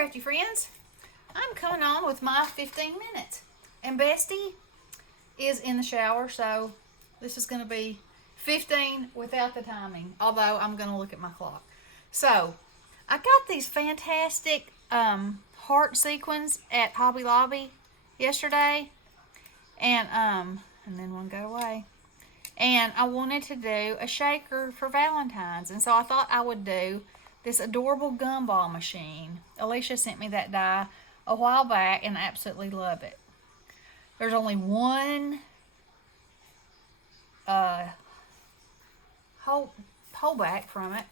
crafty friends. I'm coming on with my 15 minutes. And Bestie is in the shower, so this is going to be 15 without the timing, although I'm going to look at my clock. So, I got these fantastic heart sequins at Hobby Lobby yesterday, and then one got away. And I wanted to do a shaker for Valentine's, and so I thought I would do this adorable gumball machine. Elisha sent me that die a while back, and I absolutely love it. There's only one hole back from it.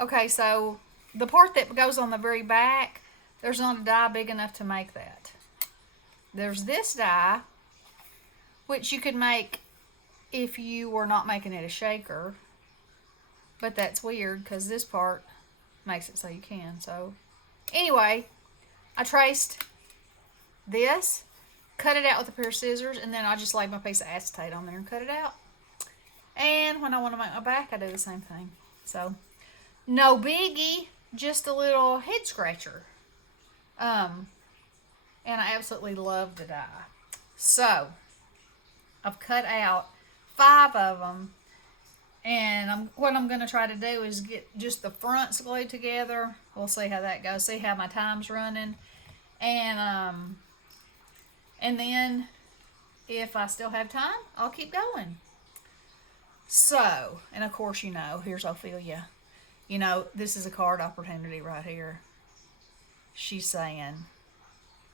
Okay, so the part that goes on the very back, there's not a die big enough to make that. There's this die, which you could make if you were not making it a shaker. But that's weird because this part makes it so you can. So anyway, I traced this, cut it out with a pair of scissors, and then I just laid my piece of acetate on there and cut it out. And when I want to make my back, I do the same thing. So no biggie, just a little head scratcher. And I absolutely love the die. So I've cut out 5 of them. And what I'm going to try to do is get just the fronts glued together. We'll see how that goes. See how my time's running. And then if I still have time, I'll keep going. So, and of course, here's Ophelia. This is a card opportunity right here. She's saying,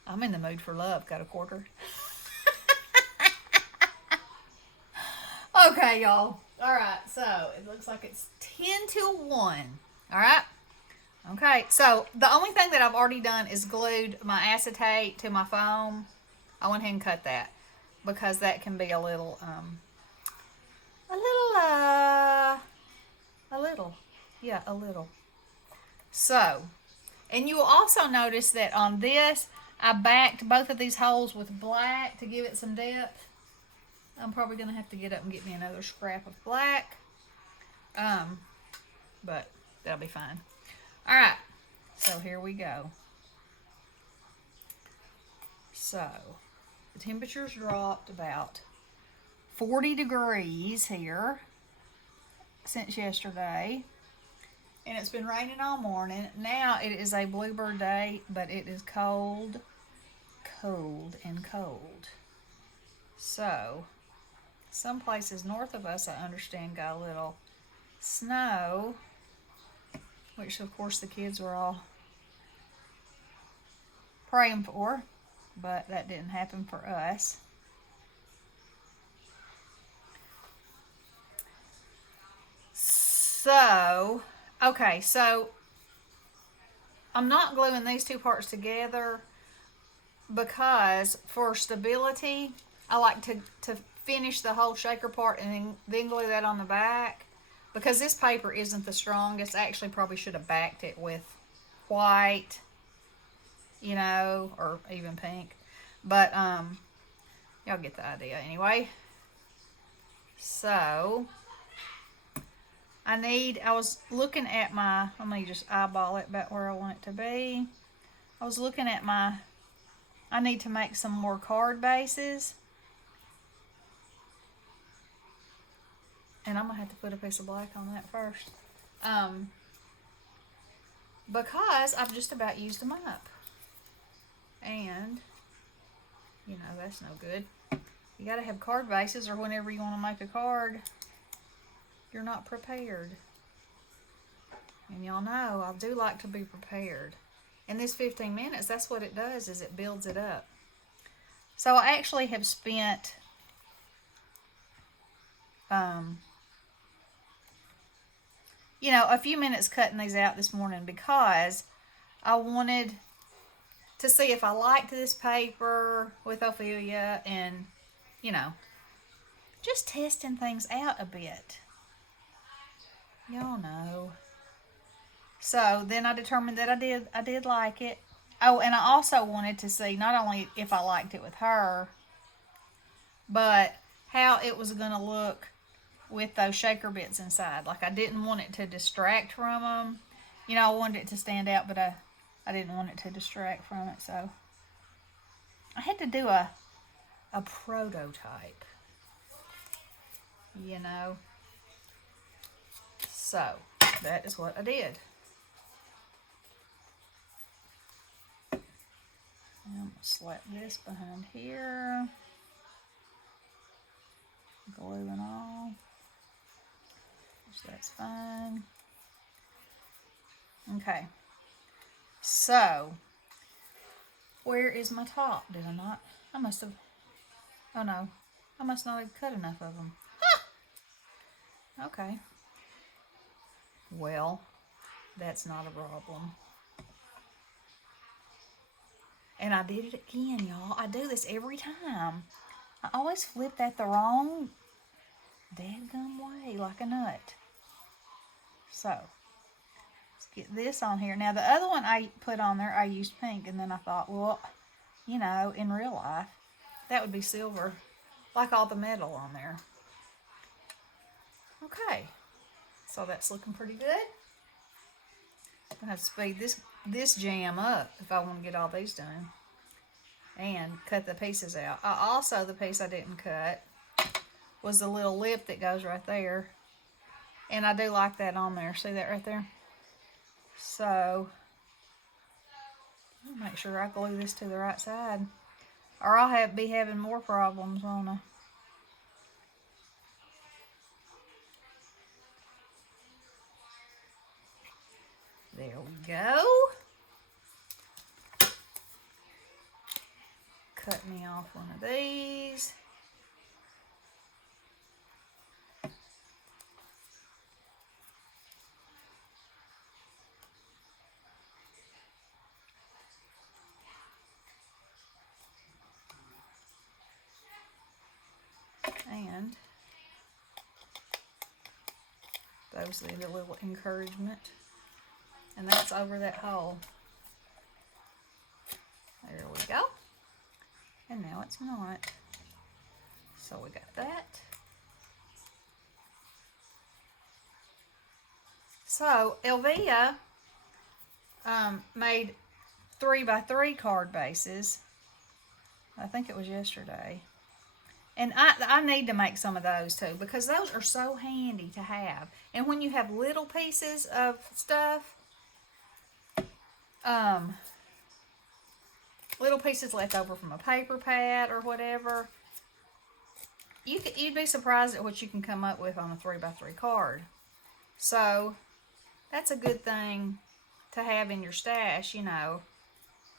I'm in the mood for love. Got a quarter? Okay, y'all. Alright, so it looks like it's 10 till 1. Alright? Okay, so the only thing that I've already done is glued my acetate to my foam. I went ahead and cut that because that can be a little. So, and you will also notice that on this, I backed both of these holes with black to give it some depth. I'm probably going to have to get up and get me another scrap of black. But that'll be fine. Alright, so here we go. So, the temperature's dropped about 40 degrees here since yesterday. And it's been raining all morning. Now it is a bluebird day, but it is cold, cold, and cold. So, some places north of us, I understand, got a little snow, which of course the kids were all praying for, but that didn't happen for us. So, okay, so I'm not gluing these two parts together because for stability, I like to finish the whole shaker part and then glue that on the back. Because this paper isn't the strongest, I actually probably should have backed it with white, or even pink. But, y'all get the idea anyway. So, I was looking at let me just eyeball it about where I want it to be. I was looking at I need to make some more card bases. And I'm going to have to put a piece of black on that first. Because I've just about used them up. And, that's no good. You got to have card bases, or whenever you want to make a card, you're not prepared. And y'all know, I do like to be prepared. In this 15 minutes, that's what it does, is it builds it up. So I actually have spent a few minutes cutting these out this morning because I wanted to see if I liked this paper with Ophelia and, just testing things out a bit. Y'all know. So then I determined that I did like it. Oh, and I also wanted to see not only if I liked it with her, but how it was going to look with those shaker bits inside. Like, I didn't want it to distract from them. I wanted it to stand out, but I didn't want it to distract from it, so I had to do a prototype, you know. So that is what I did. I'm going to slap this behind here. Glue and all. So that's fine. Okay. So, where is my top? Did I not? I must have. Oh no. I must not have cut enough of them. Ah! Okay. Well, that's not a problem. And I did it again, y'all. I do this every time. I always flip that the wrong dadgum way, like a nut. So, let's get this on here. Now, the other one I put on there, I used pink, and then I thought, well, you know, in real life, that would be silver, like all the metal on there. Okay, so that's looking pretty good. I'm gonna have to speed this jam up if I want to get all these done. And cut the pieces out. Also, the piece I didn't cut was the little lip that goes right there. And I do like that on there. See that right there? So, I'll make sure I glue this to the right side. Or I'll be having more problems, won't I? There we go. Cut me off one of these. And those need a little encouragement. And that's over that hole. There we go. And now it's not. So we got that. So Elvia made 3x3 card bases. I think it was yesterday. And I need to make some of those too, because those are so handy to have. And when you have little pieces of stuff, little pieces left over from a paper pad or whatever, you'd be surprised at what you can come up with on a 3x3 card. So that's a good thing to have in your stash, you know,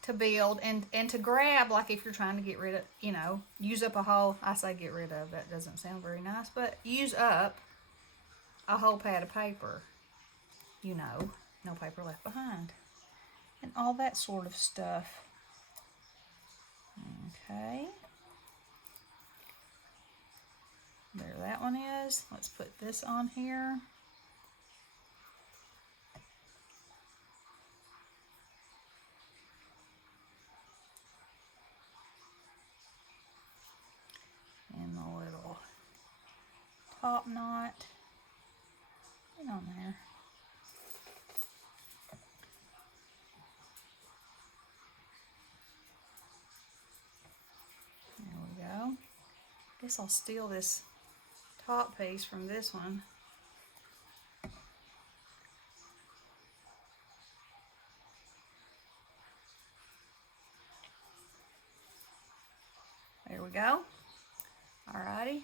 to build and to grab, like if you're trying to get rid of, you know, use up a whole, I say get rid of, that doesn't sound very nice, but use up a whole pad of paper, you know, no paper left behind, and all that sort of stuff. Okay, there that one is. Let's put this on here. And the little top knot. Get on there. There we go. Guess I'll steal this top piece from this one. There we go. Alrighty.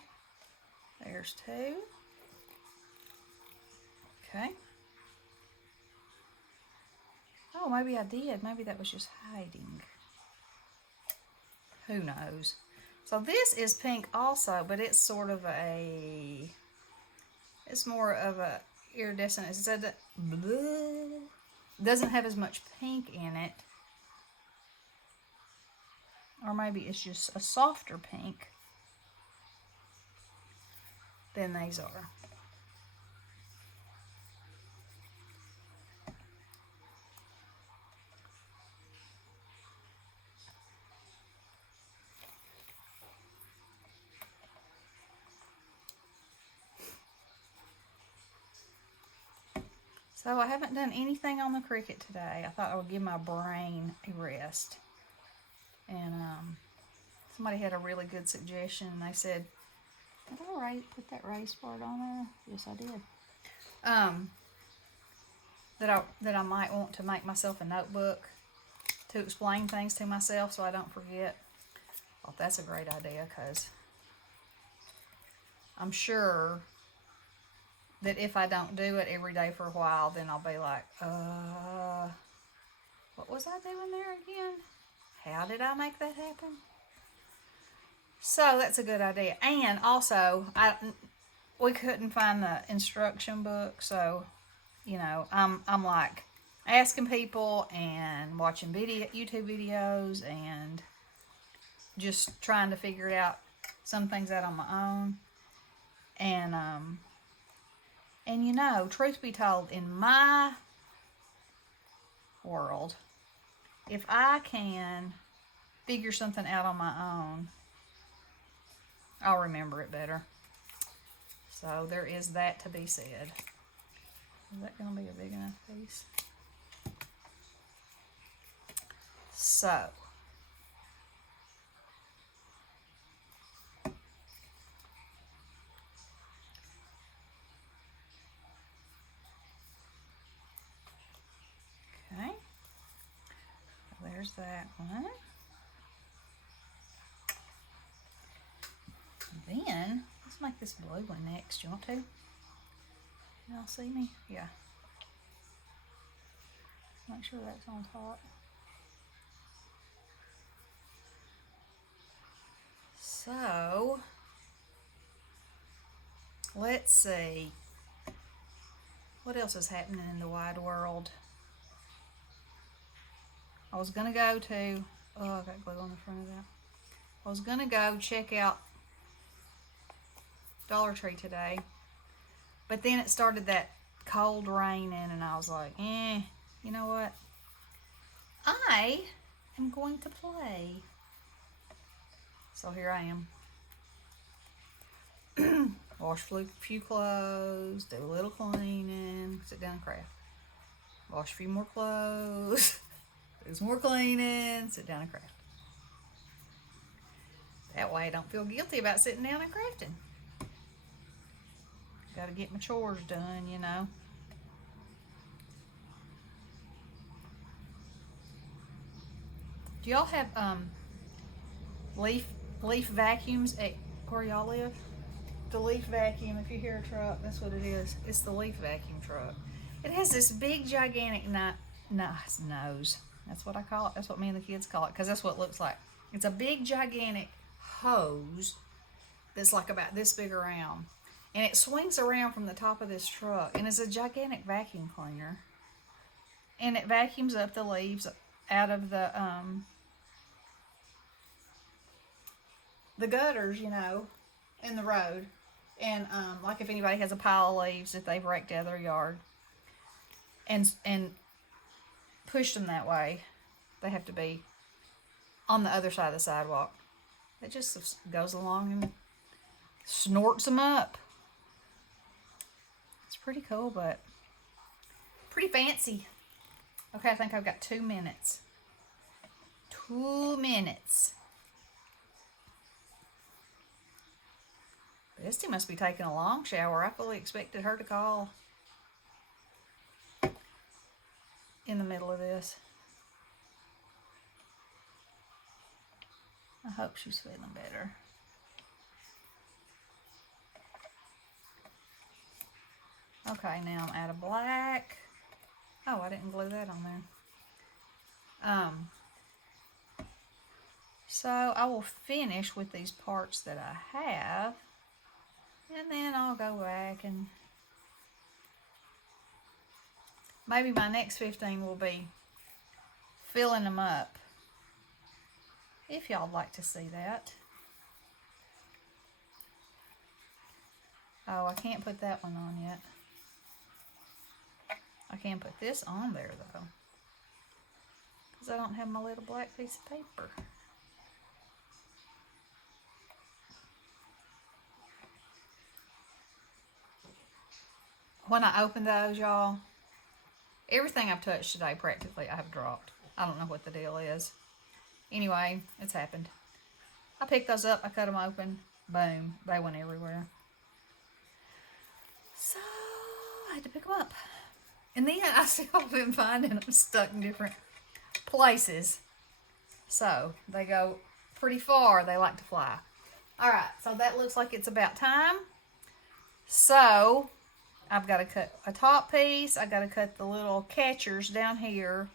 There's two. Okay. Oh, maybe I did. Maybe that was just hiding. Who knows? So this is pink also, but it's sort of a, it's more of a iridescent. It doesn't have as much pink in it. Or maybe it's just a softer pink than these are. So I haven't done anything on the Cricut today. I thought I would give my brain a rest. And somebody had a really good suggestion. They said, did I put that race part on there? Yes, I did. That I might want to make myself a notebook to explain things to myself so I don't forget. Well, that's a great idea, because I'm sure that if I don't do it every day for a while, then I'll be like, what was I doing there again? How did I make that happen? So that's a good idea. And also, we couldn't find the instruction book, so I'm like asking people and watching YouTube videos and just trying to figure it out, some things out on my own. And truth be told, in my world, if I can figure something out on my own, I'll remember it better. So there is that to be said. Is that going to be a big enough piece? So, okay, there's that one. Then, let's make this blue one next. You want to? Y'all see me? Yeah. Make sure that's on top. So, let's see. What else is happening in the wide world? I was going to go to, I got glue on the front of that. I was going to go check out Dollar Tree today, but then it started that cold raining, and I was like, you know what? I am going to play. So here I am. Wash a few clothes, do a little cleaning, sit down and craft. Wash a few more clothes, do some more cleaning, sit down and craft. That way I don't feel guilty about sitting down and crafting. Got to get my chores done, Do y'all have leaf vacuums at where y'all live? The leaf vacuum, if you hear a truck, that's what it is. It's the leaf vacuum truck. It has this big, gigantic nose. That's what I call it. That's what me and the kids call it, because that's what it looks like. It's a big, gigantic hose that's like about this big around. And it swings around from the top of this truck. And it's a gigantic vacuum cleaner. And it vacuums up the leaves out of the gutters, in the road. And like if anybody has a pile of leaves that they've raked out of their yard and pushed them that way, they have to be on the other side of the sidewalk. It just goes along and snorts them up. It's pretty cool, but pretty fancy. Okay, I think I've got 2 minutes. 2 minutes. Misty must be taking a long shower. I fully expected her to call in the middle of this. I hope she's feeling better. Okay, now I'm out of black. Oh, I didn't glue that on there. So I will finish with these parts that I have. And then I'll go back and maybe my next 15 will be filling them up. If y'all would like to see that. Oh, I can't put that one on yet. I can put this on there though, because I don't have my little black piece of paper. When I open those, y'all, Everything I've touched today, practically, I have dropped. I don't know what the deal is. Anyway, it's happened. I picked those up. I cut them open. Boom. They went everywhere. So, I had to pick them up. And then I still have been finding them stuck in different places. So, they go pretty far. They like to fly. Alright, so that looks like it's about time. So, I've got to cut a top piece. I've got to cut the little catchers down here.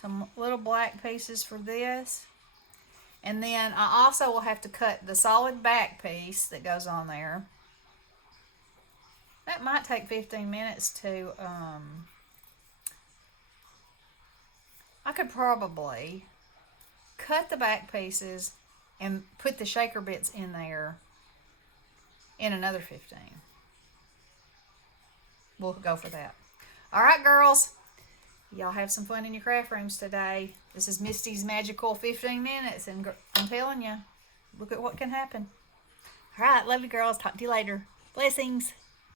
Some little black pieces for this. And then I also will have to cut the solid back piece that goes on there. That might take 15 minutes to, I could probably cut the back pieces and put the shaker bits in there in another 15. We'll go for that. All right, girls. Y'all have some fun in your craft rooms today. This is Misty's magical 15 minutes, and I'm telling you, look at what can happen. All right, love you, girls. Talk to you later. Blessings.